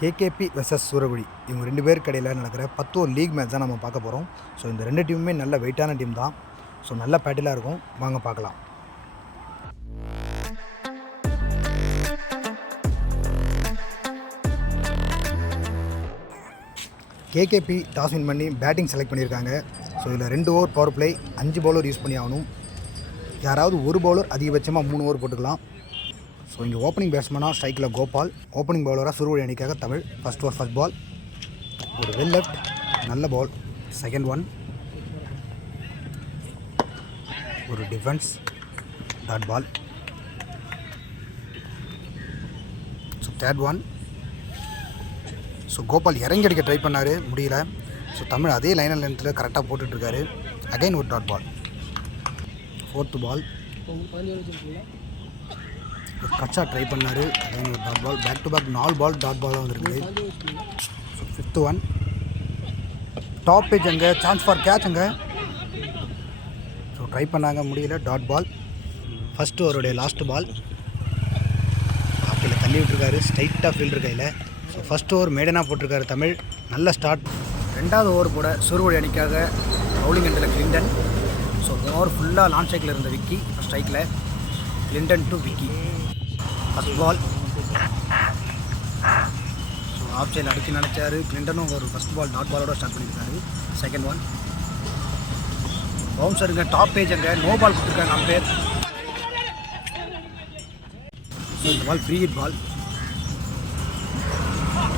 KKP versus Surakudi இவங்க 2 பேருக்கு இடையில் நடக்கிற 10 ஓவர் லீக் மேட்ச் தான் நம்ம பார்க்க போகிறோம். ஸோ இந்த 2 டீமுமே நல்ல வெயிட்டான டீம் தான். ஸோ நல்ல பேட்டிலாக இருக்கும், வாங்க பார்க்கலாம். கேகேபி டாஸ் வின் பண்ணி பேட்டிங் செலக்ட் பண்ணியிருக்காங்க. ஸோ இதில் 2 over power play, 5 bowler use பண்ணி ஆகணும். யாராவது ஒரு பவுலர் அதிகபட்சமாக 3 ஓவர் போட்டுக்கலாம். ஸோ இங்கே ஓப்பனிங் பேட்ஸ்மேனாக ஸ்ட்ரைக்கில் கோபால், ஓப்பனிங் பவுலராக சூரக்குடி அணிக்காக Tamil. First over first ball, ஒரு வெல் லெஃப்ட், நல்ல பால். செகண்ட் ஒன், ஒரு defence, dot ball. So third one. So Gopal இறங்கி அடிக்க ட்ரை பண்ணார், முடியல. ஸோ தமிழ் அதே லைன் லென்த்தில் கரெக்டாக போட்டுட்ருக்காரு. அகைன் ஒரு டாட் பால். ஃபோர்த்து பால், கச்சா ட்ரை பண்ணார், அகைன் ஒரு dot ball. Back to back 4 ball dot பாலாக வந்துருக்கு. So fifth one, top edge அங்கே, சான்ஸ் ஃபார் கேட்ச் அங்கே. ஸோ ட்ரை பண்ணாங்க, முடியல, டாட் பால். ஃபஸ்ட் ஓவருடைய லாஸ்ட் பால், ஆப்பில் தள்ளி விட்டுருக்காரு, ஸ்ட்ரைட்டாக ஃபீல்டர் கையில். ஸோ ஃபஸ்ட் ஓவர் மேடனாக போட்டிருக்காரு தமிழ், நல்ல ஸ்டார்ட். 2வது ஓவர் கூட சூரக்குடி அணிக்காக பவுலிங் எண்டில் கிளின்டன். ஸோ ஓவர் ஃபுல்லாக லான்ச் சைக்கிள் இருந்த விக்கி ஸ்ட்ரைக்கில். Clinton to Vicky. First ball, so off சைடில் அடிக்க நினச்சார் கிளின்டனும். ஒரு ஃபஸ்ட் பால் டாட் பாலோட ஸ்டார்ட் பண்ணியிருக்காரு. செகண்ட் ஒன், பவுன்சருங்க, டாப் பேஜ் அங்கே, நோ பால் கொடுத்துருக்காங்க அம்பேர். ஸோ இந்த பால் ஃப்ரீ ஹிட் பால்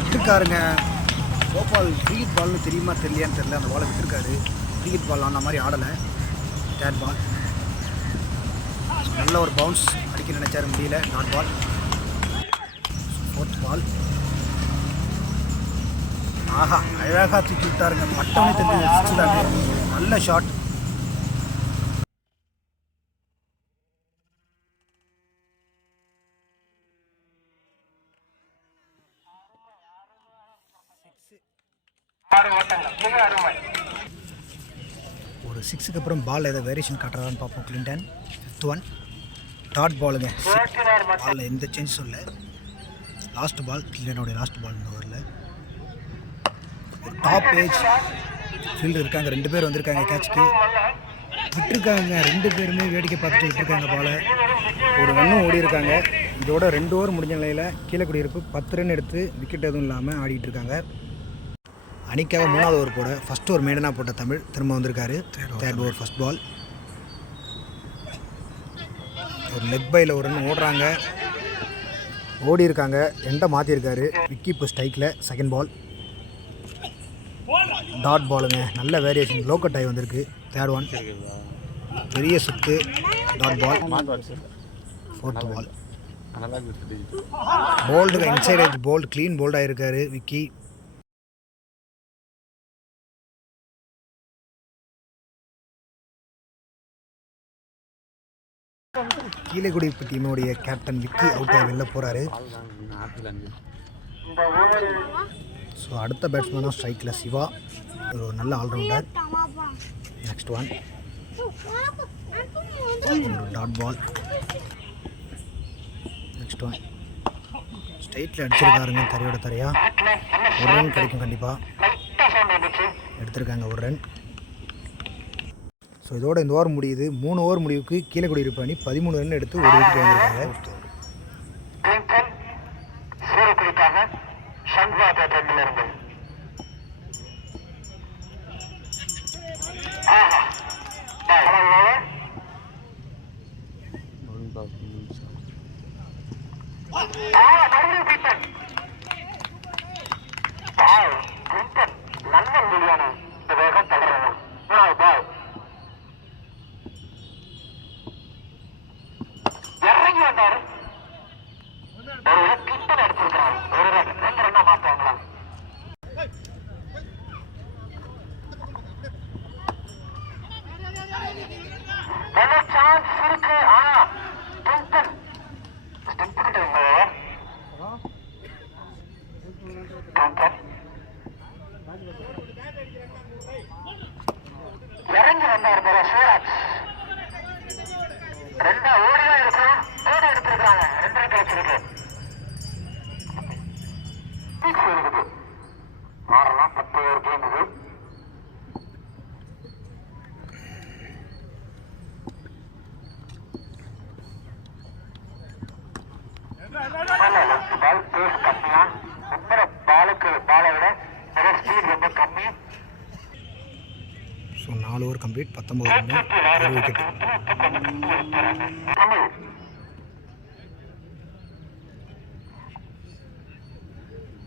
விட்டுருக்காருங்க. கோபால் ஃப்ரீ ஹிட் பால்னு தெரியுமா தெரியலையான்னு தெரியல, அந்த பாலை விட்டுருக்காரு. ஃப்ரீ ஹிட் பால் ஆன மாதிரி ஆடலை. தேர்ட் பால், நல்ல ஒரு பவுன்ஸ் அடிக்க நினைச்சாரு, முடியல, டாட் பால். ஃபோர்த் பால், ஆஹா அழகாக தூக்கி விட்டாருங்க, மட்டமே தெரிஞ்சுதாங்க, நல்ல ஷாட். ஒரு 6க்கு அப்புறம் பால் ஏதோ வேரியேஷன் காட்டுறான்னு பார்ப்போம். கிளின்டன். ஃபிஃப்த் ஒன், டாட் பாலுங்க. பாலில் எந்த சேஞ்சஸும் இல்லை. லாஸ்ட் பால், கிளின்டனுடைய லாஸ்ட் பால் இந்த ஓவரில். ஒரு டாப் ஏஜ் ஃபீல்டு இருக்காங்க, 2 பேர் வந்திருக்காங்க கேட்சுக்கு, விட்டுருக்காங்க. 2 பேருமே வேடிக்கை பார்த்துட்டு விட்டுருக்காங்க பாலை. ஒரு ரன்னும் ஓடி இருக்காங்க. இதோட 2 ஓவர் முடிஞ்ச நிலையில் கீழே குடியிருப்பு 10 ரன் எடுத்து விக்கெட் எதுவும் இல்லாமல் ஆடிட்டு இருக்காங்க. அணிக்காக 3வது ஓவர் போட ஃபஸ்ட் ஓவர் மேடனாக போட்ட தமிழ் திரும்ப வந்திருக்காரு. தேர்ட் ஓவர் ஃபஸ்ட் பால், ஒரு லெக் பையில் ஒரு ரன் ஓடுறாங்க, ஓடி இருக்காங்க, எண்டை மாற்றிருக்காரு விக்கி. இப்போ ஸ்ட்ரைக்கில். செகண்ட் பால், டாட் பாலுங்க, நல்ல வேரியேஷன், லோ கட் ஆகி வந்திருக்கு. தேர்ட் ஒன், பெரிய சுத்து, டாட் பால். ஃபோர்த் பால், போல்டுங்க, inside edge bowled, clean bowled ஆகிருக்காரு விக்கி. கீழக்குடியிருப்பு டீமுடைய கேப்டன் விக்கி அவுட் ஆகி வெளில போகிறாரு. ஸோ அடுத்த பேட்ஸ்மேனாக ஸ்ட்ரைக்கில் சிவா, ஒரு நல்ல ஆல்ரவுண்டர். நெக்ஸ்ட் ஒன், ஒரு டாட் பால். நெக்ஸ்ட் ஒன், ஸ்ட்ரைட்டில் அடிச்சிருக்காருங்க, தரையோட தரையா. ஒரு ரன் கிடைக்கும் கண்டிப்பாக, எடுத்திருக்காங்க ஒரு ரன். ஸோ இதோட இந்த ஓவர் முடியுது. 3 ஓவர் முடிவுக்கு கீழக்குடியிருப்பு அணி 13 ரன் எடுத்து ஒரு விக்கெட் வாங்கியிருக்காங்க. இறங்கி வந்தார் சூராஜ். 2 ஓடிதான் இருக்கும், ஓடி எடுத்திருக்காங்க, 2 கிடைச்சிருக்கு. மாறலாம் 10 ஓவர் கேம் இது. பால் பேஸ் கம்மியா, முன்னர பாலை விட ஸ்பீட் ரொம்ப கம்மி. So 4 over complete, 19 run, 1 wicket.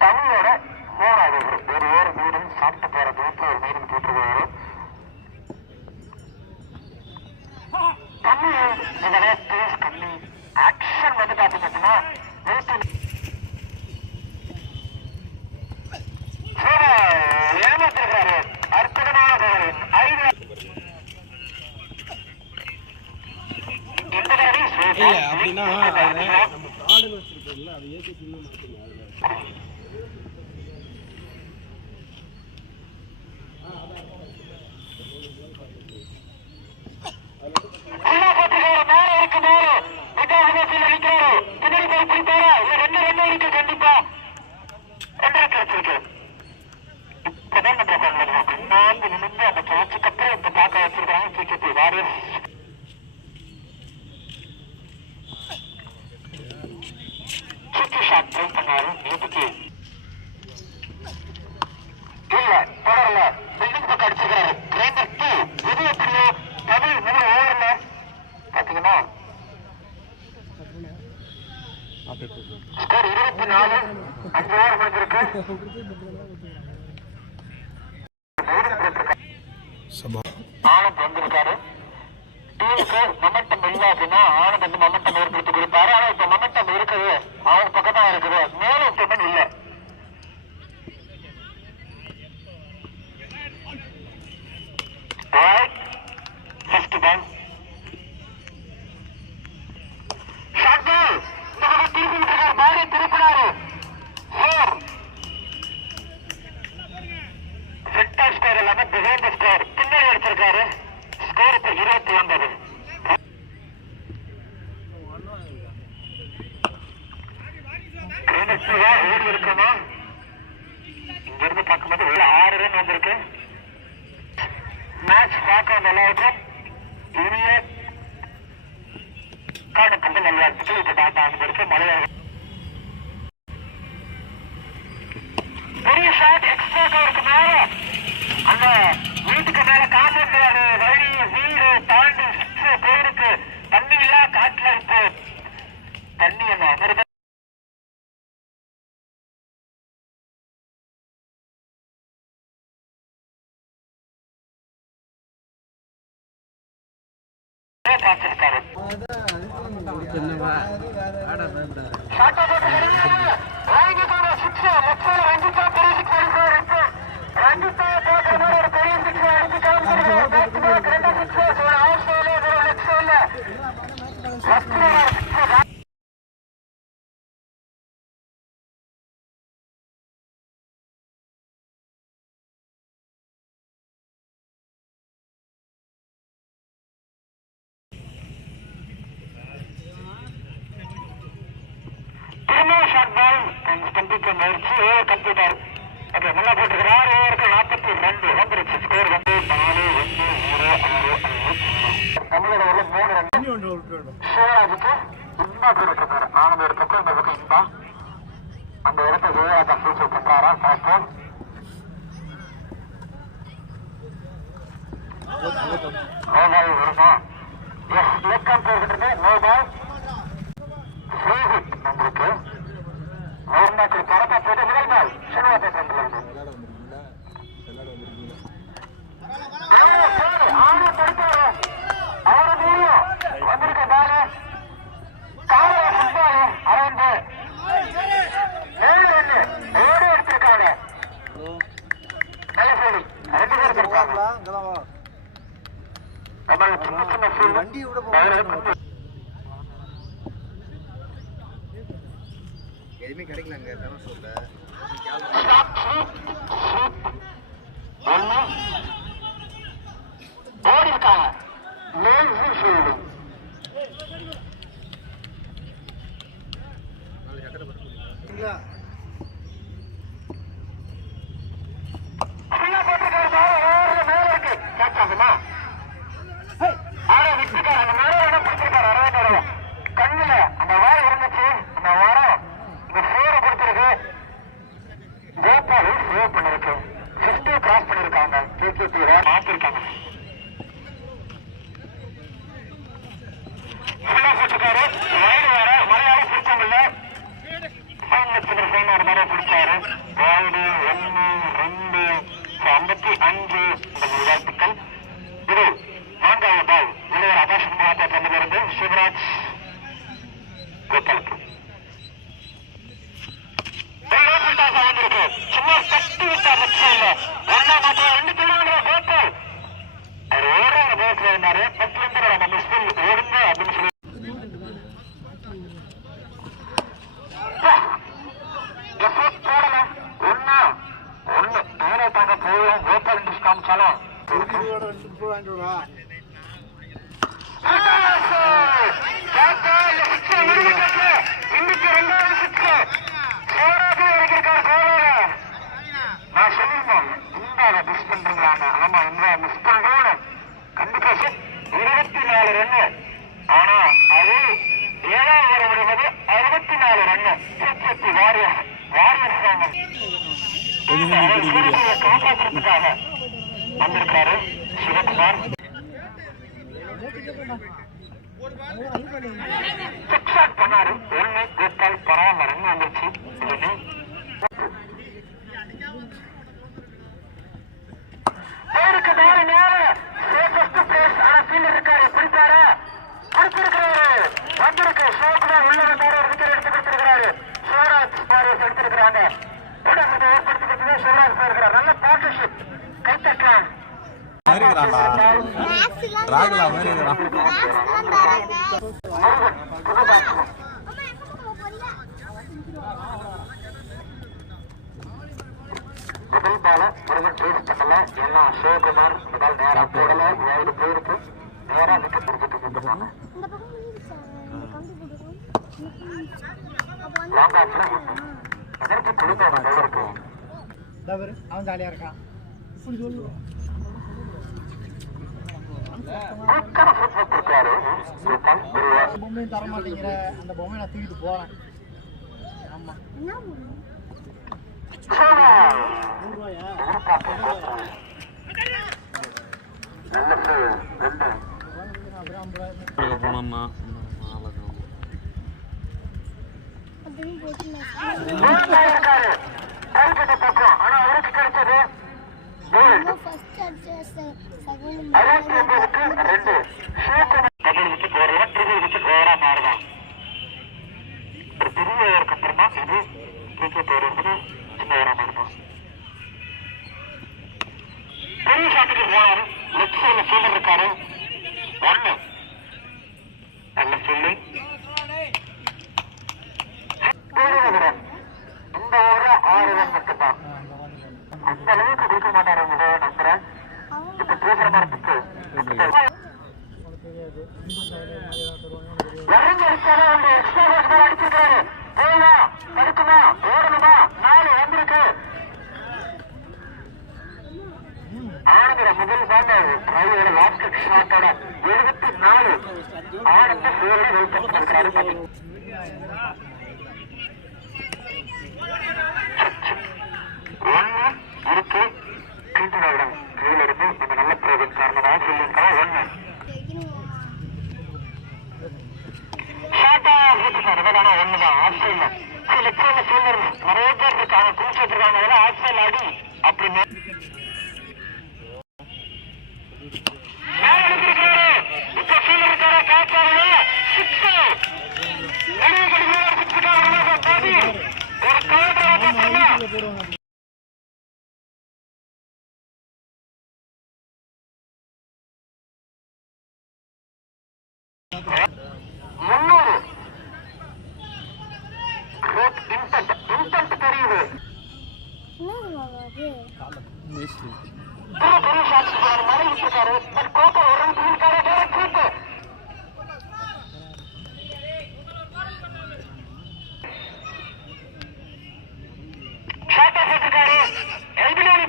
தமிழோட 3வது ஓவர், ஒரு ஓவர் மீண்டும் சாப்பிட்டு போற தூரத்தில் ஒரு மீண்டும் போட்டுருவாரு. தமிழ் இதோட பேஸ் கம்மி, ஆக்ஷன் வந்து பார்த்தீங்கன்னா ஏமாத்திருக்காரு. அற்புதமான அப்படின்னா நம்ம கார்டன் வச்சிருக்கோம்ல, அதை ஏற்றி சின்ன மாட்டோம். கண்டிப்பா நிமிந்து அந்த கேட்சுக்கு அப்புறம் இப்ப பார்க்க வச்சிருக்காங்க சிகிச்சை வாரியர்ஸ். சுற்றி ஷாட் ட்ரை பண்ணாரு நேற்றுக்கு இல்ல தொடரல, பில்டிங் பக்கம் அடிச்சிருக்காரு. கிரைண்டர் 2 இது எப்படியோ தமிழ் 3 ஓவர்ல பாத்தீங்கன்னா ஸ்கோர் 24, 5 ஓவர் முடிஞ்சிருக்கு. ஆனந்த் வந்திருக்காரு. டீமுக்கு மொமெண்டம் இல்லை அப்படின்னா ஆனந்த் வந்து மொமெண்டம் ஏற்படுத்தி கொடுப்பாரு. ஆனா இப்ப மொமெண்டம் இருக்குது, அவங்க பக்கம் தான் இருக்குது, மேலும் பெமன் இல்லை. ஃபர்ஸ்ட் பால் ஷாட் பால் திருப்பி பாலை திருப்பினாரு. சென்டர் ஸ்கோர் இல்லாம பிஹைண்ட் ஸ்கோர் பின்னாடி அடிச்சிருக்காரு. ஸ்கோர் இப்ப 29. ஓடி இருக்கணும். இங்க இருந்து பார்க்கும்போது 6 ரன் வந்திருக்கு. மேட்ச் பார்க்க நல்லா இருக்கும். இனிய காணப்பட்ட நல்வாழ்த்துக்கள். இப்ப டாட்டா அனுப்பிருக்கு மலையாள பெரிய ஷாட் எக்ஸ்ட்ரா கவருக்கு மேல அந்த வீட்டுக்கு மேல காம்பவுண்ட் வழி வீடு தாண்டி போயிருக்கு. தண்ணி இல்ல காட்டுல இருக்கு. தண்ணி என்ன அமெரிக்கா பார்த்திருக்காரு. ஷார்ட் பால் கண்டிப்பா முயற்சி ஓவர் கம்ப்ளீட்டாரு. ஓகே நல்லா போட்டுருக்கிறார். ஓவருக்கு 42 வந்துருச்சு. ஸ்கோர் வந்து 4-1-3-6-5. தமிழோட 3 ரன். சிவராஜுக்கு இன்பா போட்டுருக்காரு. ஆனந்த ஒரு பக்கம் இந்த பக்கம் இன்பா. அந்த இடத்தை சிவராஜா சூசல் பண்றாரா பார்ப்போம். நோ பால் வருமா? எஸ் இலக்கம் போகின்றது. நோ பால் ஃப்ரீ ஹிட் நம்மளுக்கு. அவர்நாட்டில் பரப்பா போட்டு முதல் பால் சிவராஜா பண்றது. ஆனா கொடுத்தாரு அவரு முடியும் வந்திருக்க பாரு காலையில ஃபுட்பாலு அரௌண்ட் 7 ரன்னு 7 எடுத்திருக்காங்க. நல்ல சரி 2 பேர் இருக்காங்க. நம்ம சின்ன சின்ன வண்டி எதுவுமே கிடைக்கலங்க. ஓடி இருக்காங்க. மாத்திருக்காங்க. போட்டிருக்காரு மலையாள சுருக்கம் இல்ல சந்திரசேகர் மேல பிடிச்சாரு. 1 2 55 வாழ்த்துக்கள். இது 4வது பால் இளையர் ஆகாஷ் மகாத்திலிருந்து சிவராஜ் கோபாலுக்கு வந்திருக்கு. சும்மா தட்டி விட்டார். ஒன்னா மாற்றம் 2 கிலோமீட்டர் கோபால் அவர் ஓடுற பேசுல இருந்தாரு. நம்ம மிஸ்பில் ஓடுங்க அப்படின்னு சொல்லி கோபால் இங்கிலீஷ் காமிச்சாலும் இன்னைக்கு 2வது சிக்ஸ் சிவராஜ் இறக்கிருக்காரு கோவால. நான் சொல்லிருந்தேன் இந்தியாவை மிஸ் பண்றாங்க. ஆமா இந்தியா மிஸ் பண்றோம் கண்டிப்பா. 24 ரன்னு. ஆனா அது 7வது ஓவர் முடிவது 64 ரன்னு. வாரியர்ஸ் காப்பாற்றுறதுக்காக வந்திருக்காரு சிவகுமார். பண்ணாரு 1 கோபால் பரவாயில்ல ரன் வந்துருச்சு. பேருக்கு நேர நேரம் சேஃபஸ்ட் பிளேஸ். ஆனா ஃபீல்டர் இருக்காரு. பிடிப்பாரா? பிடிச்சிருக்கிறாரு. வந்திருக்கு சிவகுமார் உள்ள வந்தாரு. விக்கெட் எடுத்து கொடுத்திருக்கிறாரு. சிவராஜ் வாரியர்ஸ் எடுத்திருக்கிறாங்க. ஏற்படுத்தி கொடுத்தது சிவராஜ் இருக்கிறார். நல்ல பார்ட்னர்ஷிப். கைத்தட்டலாம். முதல் பால முருகன் ட்ரேஸ் பண்ணல. எல்லாம் சிவகுமார் முதல் நேரம் போடல. 7 போயிருக்கு. நேரா விக்கெட் பிடிச்சிட்டு கொடுத்துருக்காங்க. லாங் ஆஃப்ல அதற்கு குளிப்பாக நல்லா இருக்கு. அவன் ஜாலியா இருக்கான். இப்படி சொல்லு. பொம்மையை தர மாட்டேங்கிற அந்த பொம்மையை நான் தூக்கிட்டு போறேன். ஆமா 100 ரூபாயா? ஆனா அவருக்கு கிடைச்சது 2 போரா மாறுதான். ஒரு பெரிய ஓவருக்கு அப்புறமா இது கிரிக்கெட் ஓவர் என்பது சின்ன ஓவரா மாறுதான். பெரிய ஷாட்டுக்கு போனாரு. லெஃப்ட் சைட்ல ஃபீல்டர் இருக்காரு. 1 நல்ல ஃபீல்டிங். இந்த ஓவர 6 ரன் மட்டும்தான். அந்த அளவுக்கு கொடுக்க மாட்டாரு நம்புறேன். இப்ப பேசுற மரத்துக்கு இறங்கி அடிச்சாலும் அவங்க எக்ஸ்ட்ரா மேல அடிச்சிருக்காரு. போகலா தடுக்குமா ஓடணுமா? 4 வந்திருக்கு. ஆனந்தர முதல் பால் லாஸ்ட் ஷாட்டோட 74 ஆனந்த ஃபீல்டை வெல்கம் பண்றாரு. 1 இருக்கு. கீழ்த்திடம் கீழே இருந்து இந்த நல்ல பிரயோகம் காரணமாக சொல்லியிருக்கா 1 ஷாட்டா இருக்காரு. 1 தான் ஆப்ஷன். சில லட்சம் ஃபீல்டர் நிறைய பேர் இருக்காங்க. குளிச்சு வச்சிருக்காங்க. அதெல்லாம் ஆப்ஷன் அடி அப்படின்னு இப்ப ஃபீல்டர் இருக்காரு. கேட்ச் ஆகுது. 6 வெளியே கிடைக்கிற 6 ஒரு கவுண்டர்.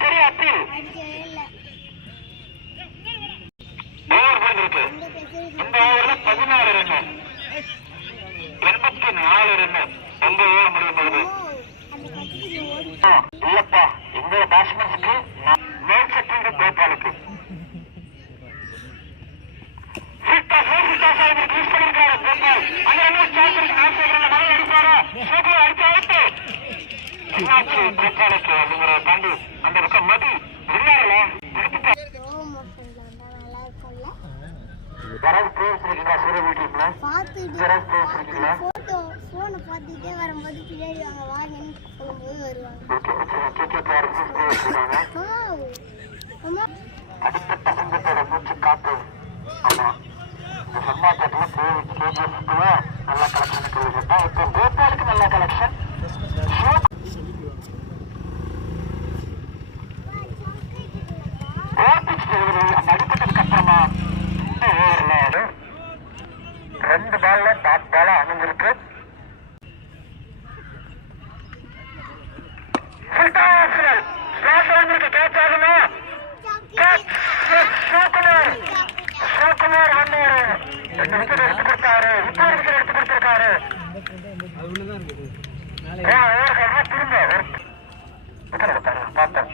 பெரிய அப்பீல் இந்த ஓவர்ல 16 ரன் 84 ரன் 9 ஓவர் முடியும் பொழுது. இல்லப்பா இந்த பேட்ஸ்மேன்ஸுக்கு மேல் செட்டில் கோபாலுக்கு அந்த ரன்னர் ஸ்டார்ட் இருக்கு நாசகரன் மலை அடிப்பாரா சூப்பர் அடிச்சு அவுட் என்னாச்சு பிரச்சனைக்கு அப்படிங்கிற தாண்டி அந்த பக்கம் மதி விளையாடல யாராவது பேசிருக்கீங்களா சூரிய வீட்டுல யாராவது பேசிருக்கீங்களா போனை பார்த்துட்டே வரும்போது பின்னாடி வாங்க வாங்கன்னு சொல்லும்போது வருவாங்க. அடிப்பட்ட சங்கத்தோட மூச்சு காத்து ஆமா இந்த சம்மாட்டத்துல கேஜிஎஃப்க்கு நல்ல கலெக்ஷன் கேள்விப்பட்டா இப்போ கோபாலுக்கு நல்ல கலெக்ஷன் அந்த அடிப்பட்டதுக்கு அப்புறமா ரெண்டு பால்ல டாப் பாலா அமைஞ்சிருக்கு சிவகுமார் வந்தாரு எடுத்து கொடுத்தாரு இப்போ எடுத்து கொடுத்திருக்காரு திரும்ப பார்த்தேன்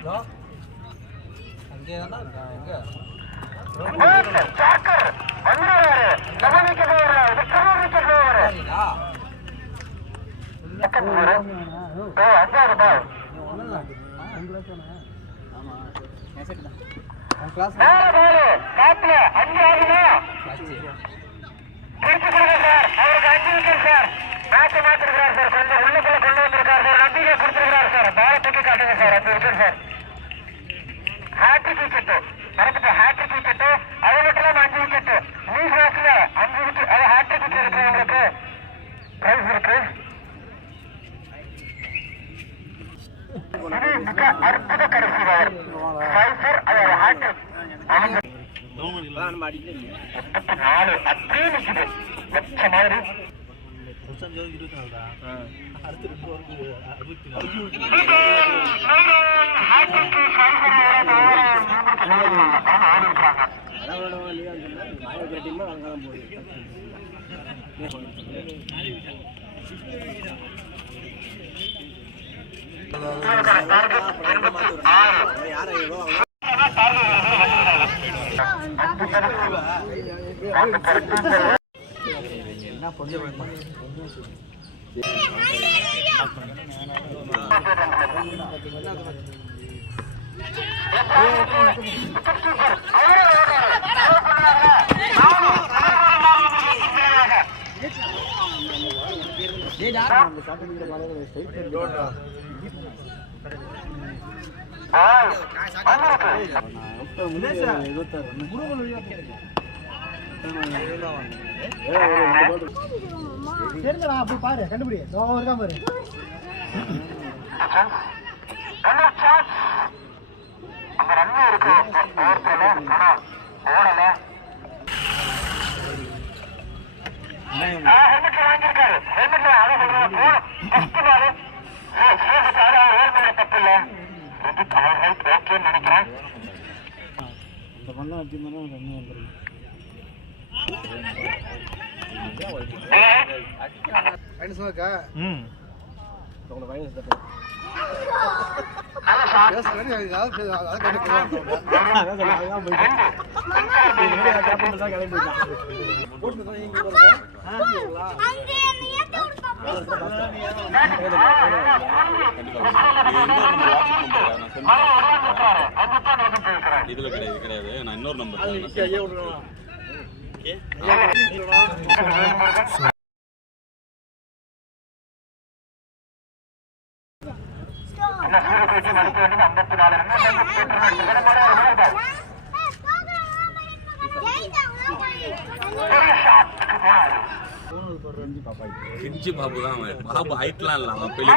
சாக்கர் வந்துடுவாரு நவமிக்கு போவாரு விக்ரமிக்கு போவாரு அஞ்சாவது பால் காட்டுல அஞ்சு ஆகுமா திருச்சி கொடுங்க சார் அவருக்கு 5 விக்கெட் சார் மேட்சை மாத்திருக்கிறார் சார் கொஞ்சம் உள்ளுக்குள்ள கொண்டு வந்திருக்காரு சார் நம்பிக்கை கொடுத்திருக்கிறார் சார் பால தூக்கி காட்டுங்க sir 5 wicket sir hat-trick wicket மறந்துட்டு ஹேட்ரிக் விக்கெட் அது மட்டும் இல்லாம 5 விக்கெட் லீக் மேட்ச்ல 5 விக்கெட் அது ஹேட்ரிக் விக்கெட் இருக்கிறவங்களுக்கு பிரைஸ் இருக்கு இது மிக அற்புத கடைசி ஓவர் 5-4 அது ஹேட்ரிக் 4 அப்படியே நிக்குது வச்ச மாதிரி என்ன பொண்ணு அப்படி பாரு கண்டுபிடி இருக்கா பாரு அங்க ரன் இருக்கு ஓடல ஹெல்மெட் வாங்கியிருக்காரு ஹெல்மெட்ல அதை கஷ்டமாரு தப்பு இல்ல ஓகேன்னு நினைக்கிறேன் இந்த பண்ண வச்சிருந்தா ரன் வந்துடும் இதுல கிடையாது நான் இன்னொரு நம்பர் கிஞ்சி பாபு தான் அவன் பாபு ஹைட்லாம் இல்ல அவன் பெரிய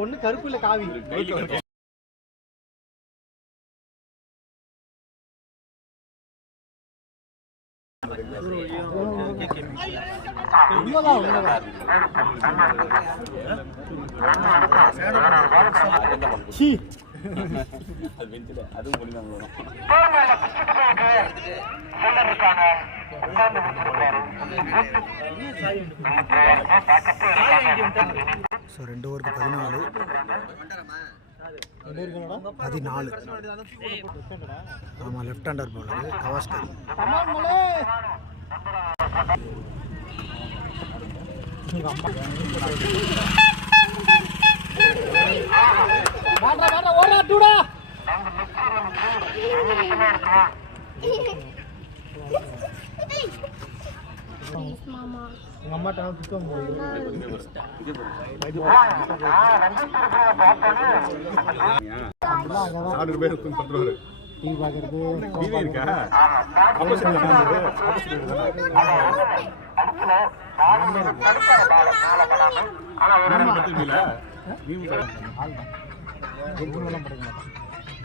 ஒண்ணு கருப்பு இல்ல காவி அது பெஞ்சில் அதுவும் பண்ணி தான் வரும். ஸோ 2 ஓவருக்கு 14. ஆமாம், லெஃப்ட் ஹேண்டர் பவுலர் கவாஸ்கர். மாமா எங்கள் அம்மாட்ட சுத்தம் ஆறு பேர் பண்ணுறாரு டிவி பார்க்கறது டிவி இருக்கா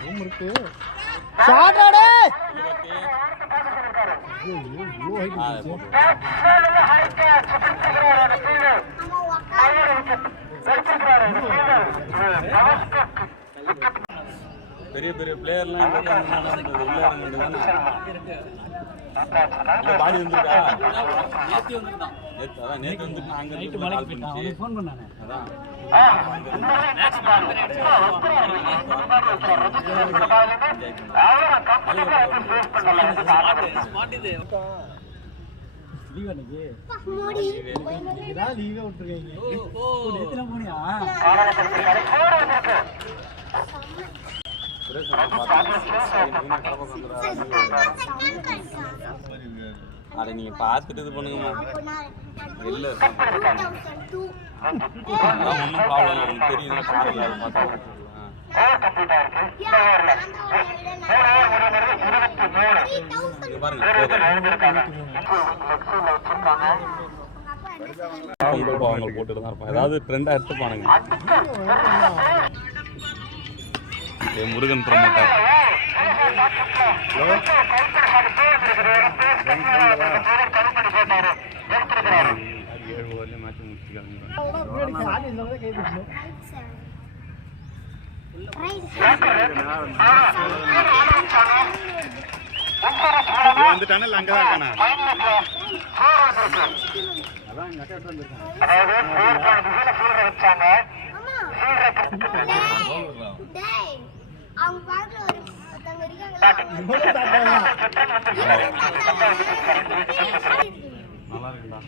ரூம் இருக்கு பெரிய பெரிய பிளேயர்லாம் பாடி வந்துருக்கா நேற்று வந்துருக்கான் அங்கே நைட்டு மலைக்கு போயிட்டான் ஃபோன் பண்ணானே அதான் லீவே விட்டுருக்கீங்க போனியா அதை நீங்க பார்த்துட்டு இது பண்ணுங்கம்மா. இல்லை ஒன்றும் ப்ராப்ளம் இல்லை, உங்களுக்கு தெரியும் பாருங்க அதை பார்த்து அவங்க போட்டுட்டு தான் இருப்பாங்க, ஏதாவது ட்ரெண்டாக எடுத்துப்பானுங்க. முருகன் ப்ரமோட்டர் 7 ஓவர்ல மேட்ச் முடிச்சுக்காங்க. இந்த டனல் அங்கதான் இருக்கானா? அதான் எங்க அக்கா அவங்க பாக்கல ஒருத்தங்க இருக்காங்களா நல்லா இருக்குடா.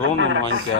ரோன் ஒன்று வாங்கிக்க.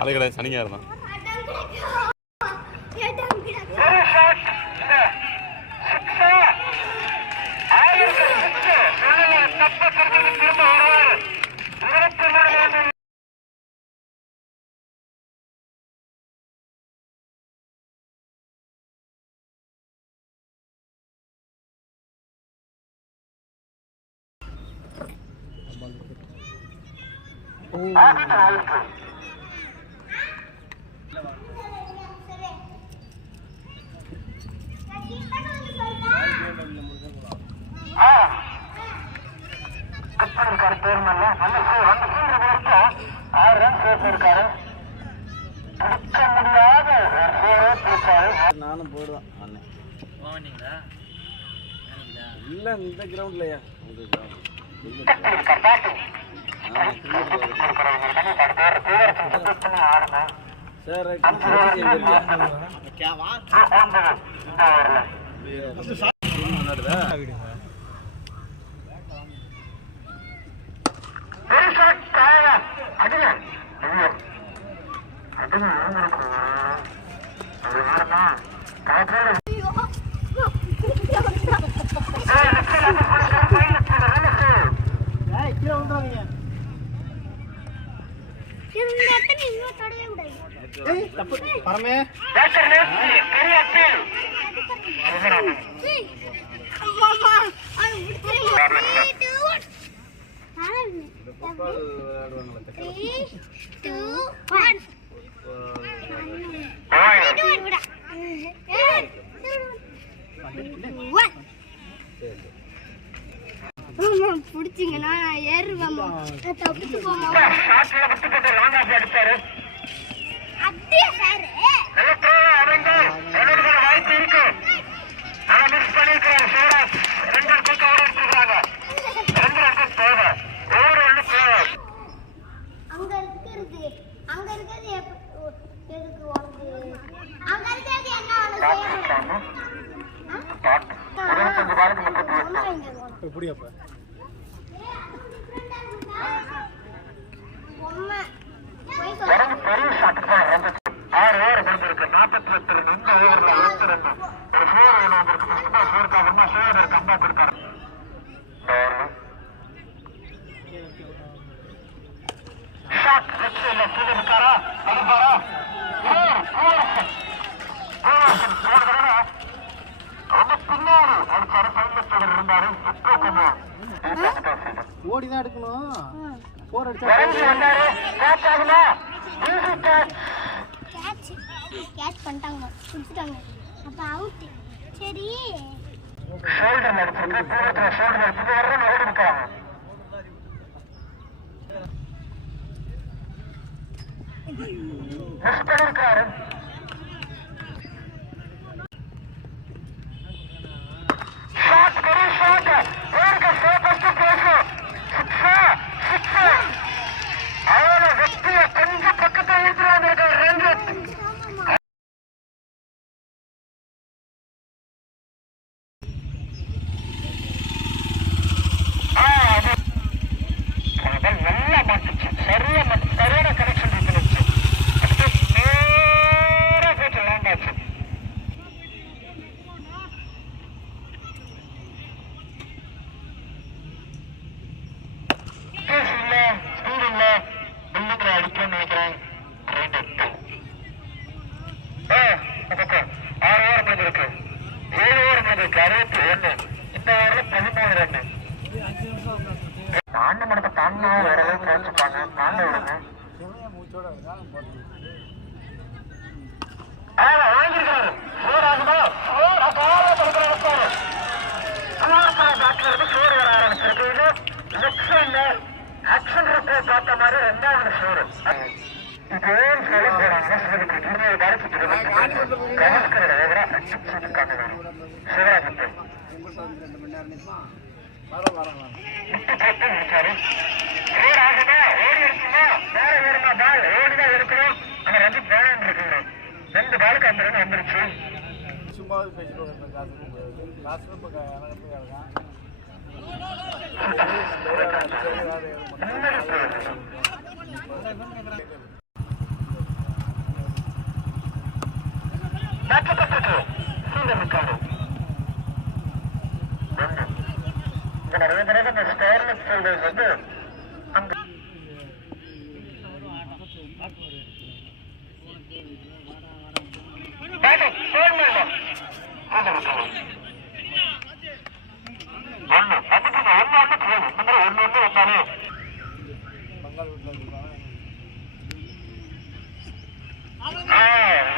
அது கிடையாது, சனிக்கார தான். நானும் போயிடுவேன் இல்லை இந்த கிரவுண்ட்லையா சார் கீழே வந்துடுவாங்க. பரமே டாக்டர் நேசி பெரிய அப்பீல் அம்மா அது முடிச்சிருங்க 3 2 1 பிடிச்சிங்கன்னா ஏறுவேன் தப்பிச்சு போமா ஷாட்ல விட்டு போட்டு லாங் ஆஃப் அடிச்சாரு அப்படியே சார் வாய்ப்பு இருக்கு ஆனா மிஸ் பண்ணிருக்கிறார் சிவராஜ் 2 ரன் ஓட எடுத்துருக்காங்க 2 ரன் தேவை ஓவர் ஒன்று தேவை அங்க இருக்கிறது எதுக்கு உனக்கு அங்க இருக்கிறது என்ன உனக்கு எப்படி அப்ப பெரிய ஷாட்டுக்கு தான் வந்துச்சு 6 ஓவர் முடிஞ்சிருக்கு 48 ரன் இந்த ஓவர்ல 8 ரன் ஒரு 4 ரன் வந்திருக்கு ஃபர்ஸ்ட் பால் 4 அப்புறமா ஷேர் கம்பா கொடுத்தாரு ஷாட் வெற்றியில கீழே இருக்காரா அடிப்பாரா ரொம்ப பின்னாடி அடிச்சாரு சைன்லத்தோட இருந்தாரு ஓடி தான் எடுக்கணும் போர் இறங்கி வந்தாரு கேட்ச் ஆகுமா கேட்ச் பண்ணிட்டாங்க குடிச்சிட்டாங்க அப்ப அவுட் சரி ஷோல்டர் அடிச்சிருக்கு தூரத்துல ஷோல்டர் அடிச்சுட்டு வர ஓடி இருக்காங்க மிஸ் பண்ணிருக்காரு ஷாட் பெரிய ஷாட் பேருக்கு சேஃபஸ்ட் பிளேஸ் சிக்ஸ் அவன வெற்றிய கொஞ்சம் பக்கத்துல இழுத்து வந்திருக்காரு ரஞ்சித் நல்லா மாட்டுச்சு சரியான கனெக்ஷன் இருந்துச்சு நேரா போட்டு லேண்ட் ஆச்சு ஸ்பீட் இல்ல பில்டிங்ல அடிக்கணும்னு நினைக்கிறேன் 6 ஓவர் முடிஞ்சிருக்கு 7 ஓவர் முடிஞ்சிருக்கு 61 இந்த ஓவர்ல 13 ரன் தாண்ட மடத்தை தாண்டினா வேற அளவுக்கு வச்சுப்பாங்க தாண்ட விடுங்க வாங்கிருக்காரு 4 ஆகுமா 4 அபார படுக்கிற பேட்ல இருந்து 4 வர ஆரம்பிச்சிருக்கு இது லெஃப்ட் சைட்ல ஆக்ஷன் ரிப்போர்ட் பார்த்த மாதிரி 2வது 4 இப்போ சொல்ல போறாங்க சிவனுக்கு பாதிச்சுட்டு கவஸ்கரோட ஓவரா அடிச்சுருக்காங்க சிவராஜ் விட்டு போட்டு முடிச்சாரு ஓர் ஆகுமா ஓடி இருக்குமா வேற வேறுமா பால் ஓடிதான் இருக்கணும் ஆனா ரஞ்சித் வேணும் இருக்குங்க 2 பாலுக்கு அந்த ரன் வந்துருச்சு சும்மா பேசிட்டு காசு ரொம்ப கிடக்கான் நிறைய தடவை இந்த ஸ்டேர்லெஸ் ஃபீல்டர்ஸ் வந்து அங்க பேட்டிங் சேர்மேல ஒன்று அதுக்கு ஒன்று வந்தாலே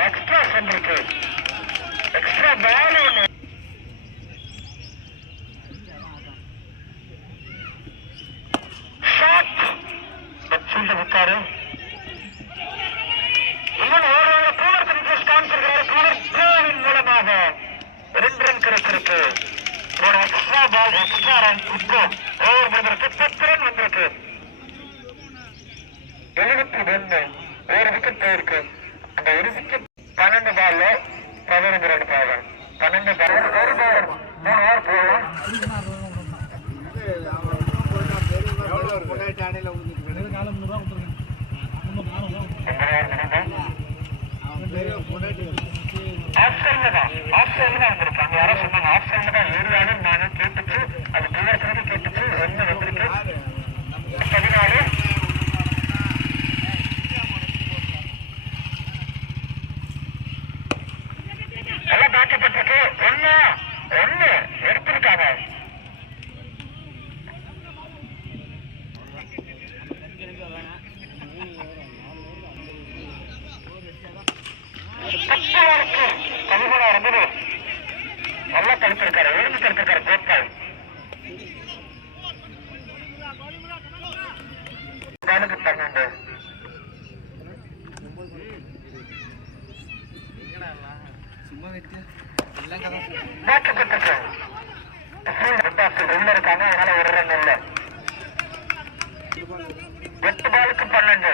எக்ஸ்ட்ரா சென்றிருக்கு எக்ஸ்ட்ரா பால் ஒன்று விட்டாரு இன்னும் ஓவராக கூலர் இன்ட்ரெஸ்ட் காமிச்சிருக்கிறாரு கூலர் மூலமாக 2 ரன் கிடைச்சிருக்கு ஒரு எக்ஸ்ட்ரா பால் எக்ஸ்ட்ரா ரன் இப்போ ஓவர் வந்திருக்கு 10 ரன் வந்திருக்கு 71 ஒரு விக்கெட் போயிருக்கு அந்த ஒரு விக்கெட் 12 பால்ல 15 ரன் போகலாம் 12 பால் ஒரு பால் 3 ஓவர் போகலாம் அணையில ஆப்ஷன்ல தான் வந்திருக்காங்க யாரோ சொன்னாங்க ஆப்ஷன்ல தான் ஏரியாலும் நானும் கேட்டுச்சு அது கிளியர் கேட்டுச்சு 1 வந்திருக்கு 14 தடுத்திருக்காரு, ஒழுங்கு தடுத்திருக்காரு கோபால். பாலுக்கு 12. பேட்ச் கொடுத்துருக்கு. உள்ள இருக்காங்க, அதனால ஒரு ரன் இல்ல. 8 பாலுக்கு 12.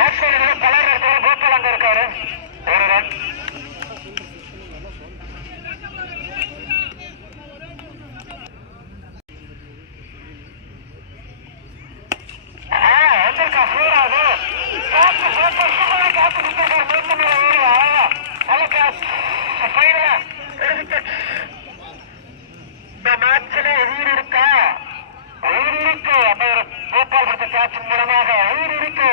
ஆஸ்திரேலியாவில் பலர் இருக்காரு, கோபால் அங்க இருக்காரு. ஒரு ரன். வந்திருக்கா சூடாது காத்து சூப்பர் சூப்பராக காத்து கொடுத்துருக்காரு. மூத்த மேல ஓடுவா நல்ல கேட்ச். ஃபைனல் இந்த மேட்சில் உயிர் இருக்கா? உயிர் இருக்கு. அந்த ஒரு கோபால் கொடுத்த கேட்சின் மூலமாக உயிர் இருக்கு.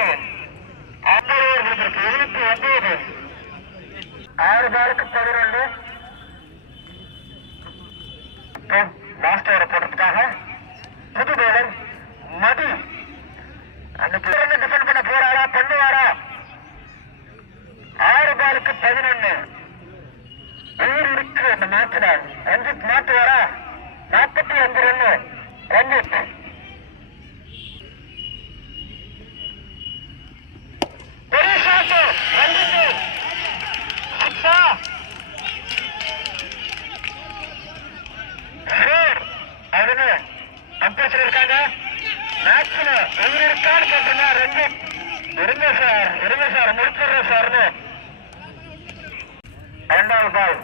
50 ஓவர் முடிஞ்சிருக்கு. 79. 6 பாலுக்கு 12. லாஸ்ட் ஓவரை போடுறதுக்காக புது பேலர் மதி அந்த பிள்ளைங்க டிஃபெண்ட் பண்ண போறாரா, பண்ணுவாரா? 6 பாலுக்கு 11. உயிர் இருக்கு அந்த மேட்ச்ல. ரஞ்சித் மாட்டுவாரா? 45 ரன் ரஞ்சித். பெரிய ஷாட் ரஞ்சித். சிக்ஸா? அதுன்னு அம்பேசர் இருக்காங்க. மேட்ச்ல உயிர் இருக்கான்னு கேட்டீங்கன்னா ரஞ்சித் இருங்க சார் முடிச்சிடுறேன் சார்னு. 2வது பால்.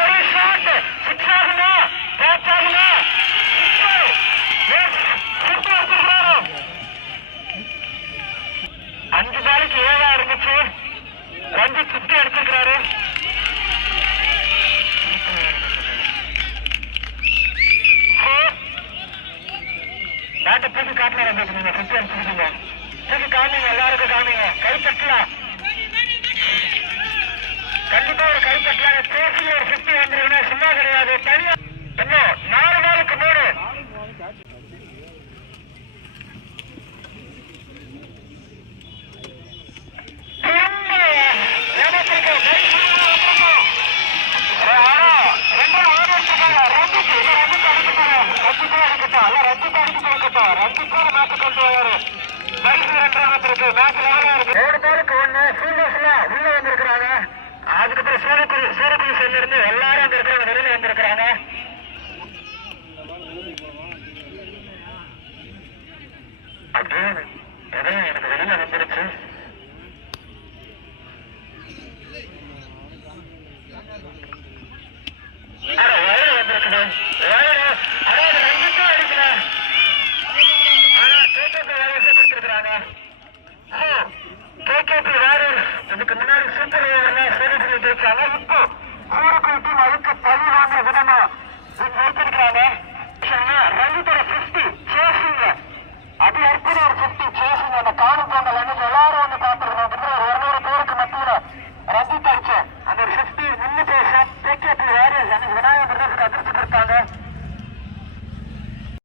பெரிய ஷாட். சிக்ஸ் ஆகுமா, கேட்ச் ஆகுமா? 5 பாலுக்கு 7 இருந்துச்சு. ரஞ்சித் 50 அடிச்சிருக்கிறாரு. பேட்டை தூக்கி காட்டின ரஞ்சித், நீங்க 50 அடிச்சிருக்கீங்க. தூக்கி காமிங்க, எல்லாருக்கும் காமிங்க. கை தட்டலாம், கண்டிப்பா ஒரு கை தட்டலாம். பேசி ஒரு 50 வந்துருக்குன்னா சும்மா கிடையாது. தனியா இன்னும் 4 பாலுக்கு 3. அதுக்கப்புறம் சூரக்குடி சைட்ல இருந்து எல்லாரும் அங்க இருக்கிறவங்க வெளியில வந்திருக்கிறாங்க. அப்படியே எனக்கு வெளியில வந்துருச்சு. வயல் வந்திருக்குது.